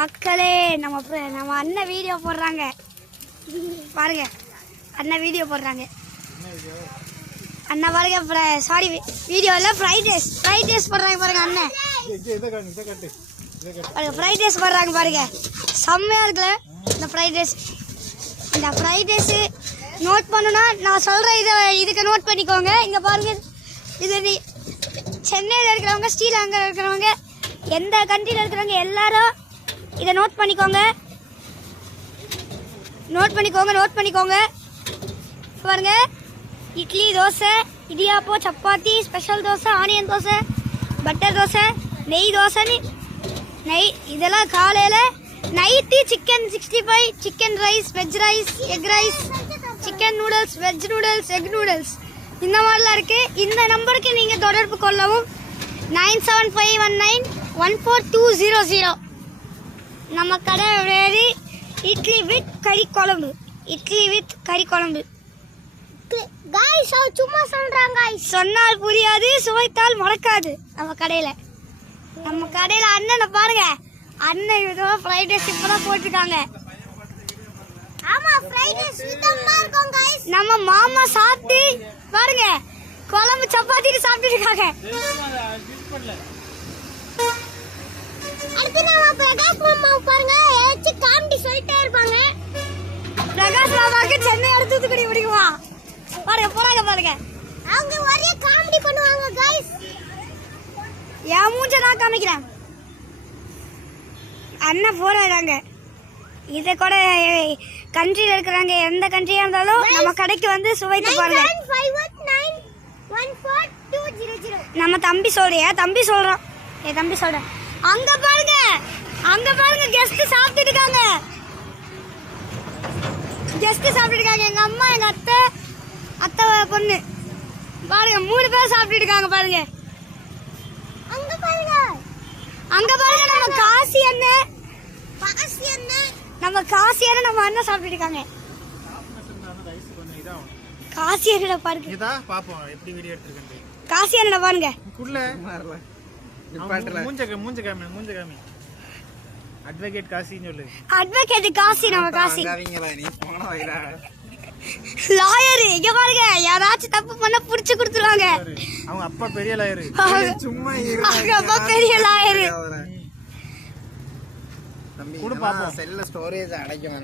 மக்களே நம்ம அண்ணன் வீடியோ போடுறாங்க பாருங்க. அண்ணன் வீடியோ போடுறாங்க. அண்ணன் பாருங்க. சாரி வீடியோ இல்லை, ஃப்ரைட் ரைஸ் போடுறாங்க பாருங்க. அண்ணன் பாருங்க ஃப்ரைட் ரைஸ் போடுறாங்க பாருங்க. செம்மையா இருக்குல்ல இந்த ஃப்ரைட் ரைஸ். இந்த ஃப்ரைட் ரைஸ் நோட் பண்ணணும்னா நான் சொல்கிறேன், இதுக்கு நோட் பண்ணிக்கோங்க. இங்கே பாருங்க, இது சென்னையில் இருக்கிறவங்க, ஸ்ரீலங்கா இருக்கிறவங்க, எந்த கண்ட்ரியில் இருக்கிறவங்க எல்லாரும் இதை நோட் பண்ணிக்கோங்க. பாருங்க, idli, dosa, idiyappam, chapati, special dosa, onion dosa, butter dosa, நெய் தோசைன்னு இதெல்லாம் காலையில். Night chicken 65, chicken rice, veg rice, egg rice, chicken noodles, veg noodles, egg noodles, இந்த மாதிரிலாம் இருக்குது. இந்த நம்பருக்கு நீங்கள் தொடர்பு கொள்ளவும். 9751914200. நம்ம கடை வேறு இட்லி வித் கறி குழம்பு. காய்ஸ் சும்மா சொல்றாங்க, சொன்னால் புரியாது, சுவைத்தால் மறக்காது. நம்ம கடையில் அண்ணனை பாருங்க. அண்ணன் ஃப்ரைட் ரைஸ் இப்பதான் போட்டிருக்காங்க. ஆமா, ஃப்ரைட் ரைஸ் சுத்தமா இருக்கும் गाइस. நம்ம மாமா சாப்பிட்டு பாருங்க, குழம்பு சப்பாத்தி சாப்பிட்டு இருக்காங்க. அடுத்து நம்ம பிரகாஷ் மாமா பாருங்க, ஏச்சு காமெடி சொல்லிட்டே இருப்பாங்க. பிரகாஷ் மாமாக்கு சென்னை அடுத்து குடி பிடிக்குமா பாருங்க. அவங்க ஒரே காமெடி பண்ணுவாங்க गाइस. என் மூஞ்ச நான் காமிக்கிறேன். அண்ணன் போறாங்க. இதை கூட கண்ட்ரியில் இருக்கிறாங்க, எந்த கண்ட்ரியா இருந்தாலும் நம்ம கடைக்கு வந்து சுவைத்து பாருங்க. நம்ம தம்பி சொல்றேன். அங்க பாருங்க கெஸ்ட் சாப்பிட்டு இருக்காங்க. எங்க அம்மா, எங்க அத்தை பொண்ணு பாருங்க, 3 பேர் சாப்பிட்டு இருக்காங்க பாருங்க. அங்க பாருங்க நம்ம காசி அண்ணன் நம்ம அண்ணன் சாப்பிட்டு இருக்காங்க. காசி அண்ணன் பாருங்க. காசி அண்ணன் பாருங்க. அட்வொகேட் காசி நம்ம காசி லாயர். இங்க பாருங்க, யாராச்சும் தப்பு பண்ண புடிச்சு கொடுத்துருவாங்க. அவங்க அப்பா பெரிய லாயர். சும்மா அப்பா பெரிய லாயர். செல்ல ஸ்டோரேஜ் அடைக்கும்.